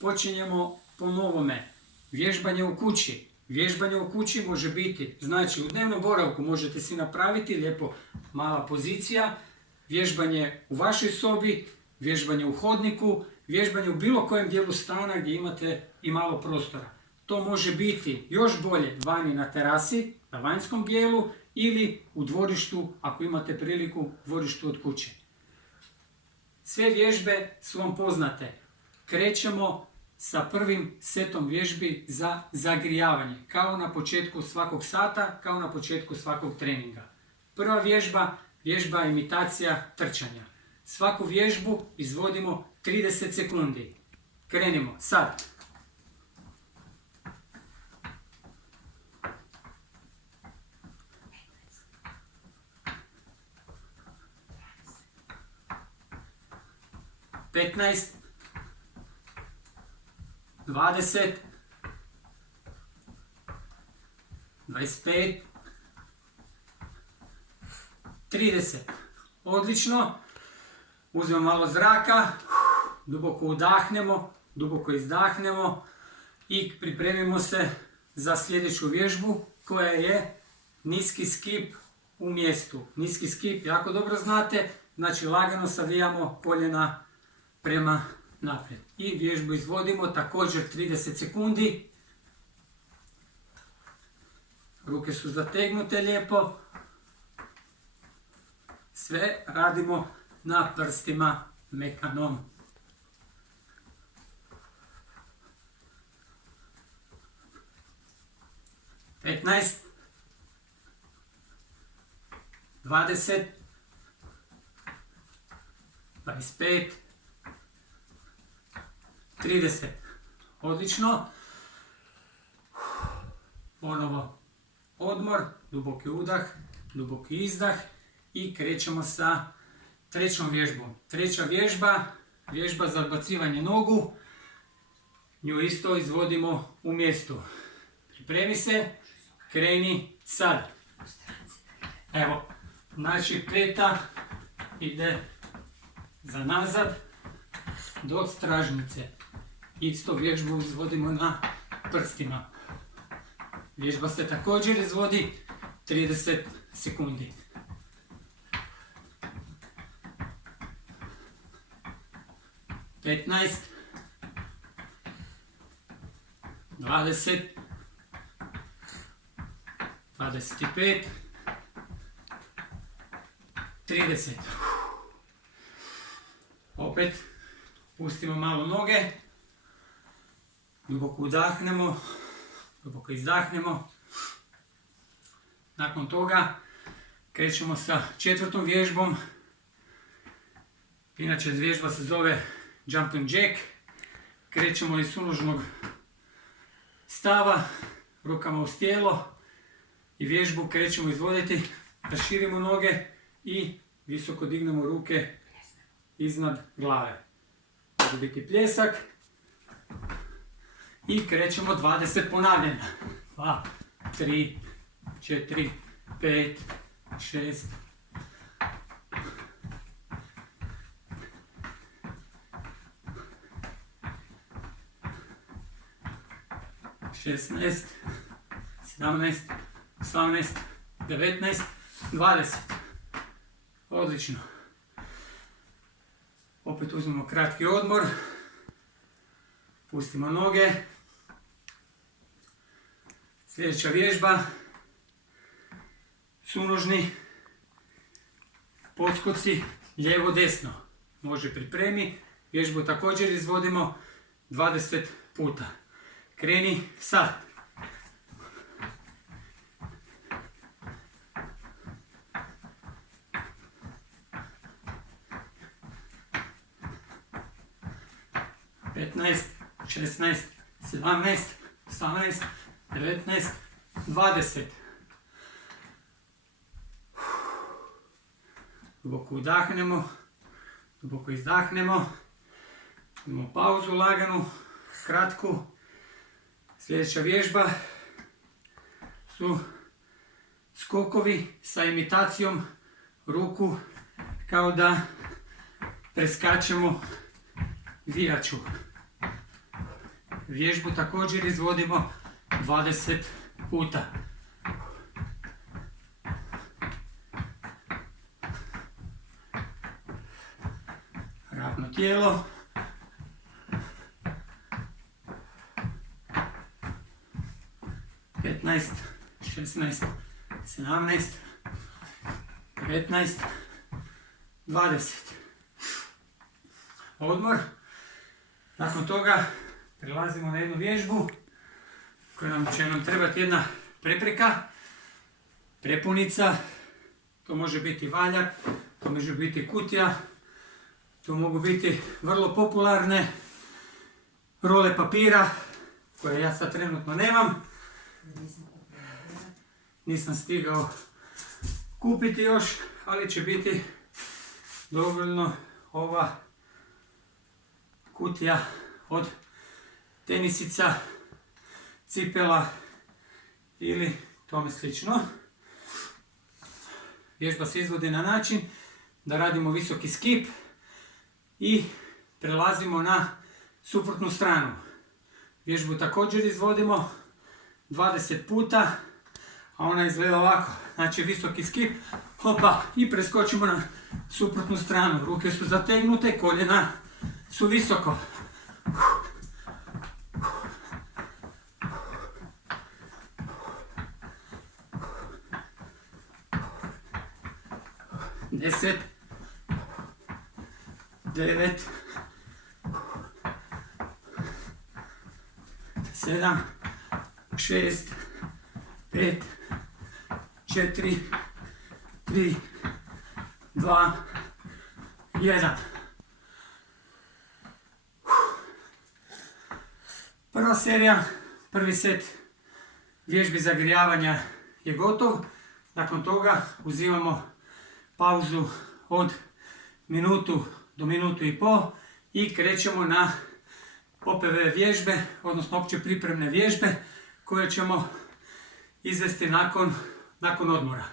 počinjemo po novome. Vježbanje u kući. Vježbanje u kući može biti, znači u dnevnom boravku možete si napraviti lijepo mala pozicija, vježbanje u vašoj sobi, vježbanje u hodniku, vježbanje u bilo kojem dijelu stana gdje imate i malo prostora. To može biti još bolje vani na terasi, na vanjskom dijelu ili u dvorištu, ako imate priliku, u dvorištu od kuće. Sve vježbe su vam poznate. Krećemo sa prvim setom vježbi za zagrijavanje, kao na početku svakog sata, kao na početku svakog treninga. Prva vježba, vježba imitacija trčanja. Svaku vježbu izvodimo 30 sekundi. Krenimo sad. Petnaest, 20, 25, 30. Odlično. Uzmemo malo zraka, duboko udahnemo, duboko izdahnemo i pripremimo se za sljedeću vježbu koja je niski skip u mjestu. Niski skip jako dobro znate, znači lagano savijamo koljena prema naprijed. I vježbu izvodimo također 30 sekundi. Ruke su zategnute lijepo. Sve radimo na prstima mekanom. Petnaest, 20, 25, 30. Odlično. Ponovo odmor, duboki udah, duboki izdah i krećemo sa trećom vježbom. Treća vježba, vježba za odbacivanje nogu. Nju isto izvodimo u mjestu. Pripremi se, kreni sad. Evo, znači peta ide za nazad do stražnice. Isto vježbu izvodimo na prstima. Vježba se također izvodi 30 sekundi. Petnaest, 20, 25, 30. Opet pustimo malo noge. Duboko udahnemo, duboko izdahnemo. Nakon toga krećemo sa četvrtom vježbom. Inače vježba se zove Jumping Jack. Krećemo iz sunožnog stava, rukama uz tijelo i vježbu krećemo izvoditi da širimo noge i visoko dignemo ruke iznad glave. Može biti pljesak. I krećemo 20 ponavljanja. 2, 3, 4, 5, 6, 16, 17, 18, 19, 20. Odlično. Opet uzmemo kratki odmor. Pustimo noge. Sljedeća vježba. Sunožni podskoci lijevo-desno. Može pripremi. Vježbu također izvodimo 20 puta. Kreni sad. Petnaest, 16, 17, 18, 19, 20. Duboko udahnemo, duboko izdahnemo. Imamo pauzu laganu, kratku. Sljedeća vježba su skokovi sa imitacijom ruku kao da preskačemo vijaču. vježbu također izvodimo 20 puta. Ravno tijelo. Petnaest, 16, 17, 19, 20. Odmor. Nakon toga prelazimo na jednu vježbu koja će nam trebati jedna prepreka, prepunica. To može biti valjak, to može biti kutija, to mogu biti vrlo popularne role papira koje ja sad trenutno nemam. Nisam stigao kupiti još, ali će biti dovoljno ova kutija od tenisica, cipela ili tome slično. Vježba se izvodi na način da radimo visoki skip i prelazimo na suprotnu stranu. Vježbu također izvodimo 20 puta, a ona izgleda ovako. Znači visoki skip, hopa, i preskočimo na suprotnu stranu. Ruke su zategnute, koljena su visoko. 10, 9, 7, 6, 5, 4, 3, 2, 1. Prva serija, prvi set vježbi zagrijavanja je gotov. Nakon toga uzimamo pauzu od minutu do minutu i pol i krećemo na OPV vježbe, odnosno opće pripremne vježbe koje ćemo izvesti nakon odmora.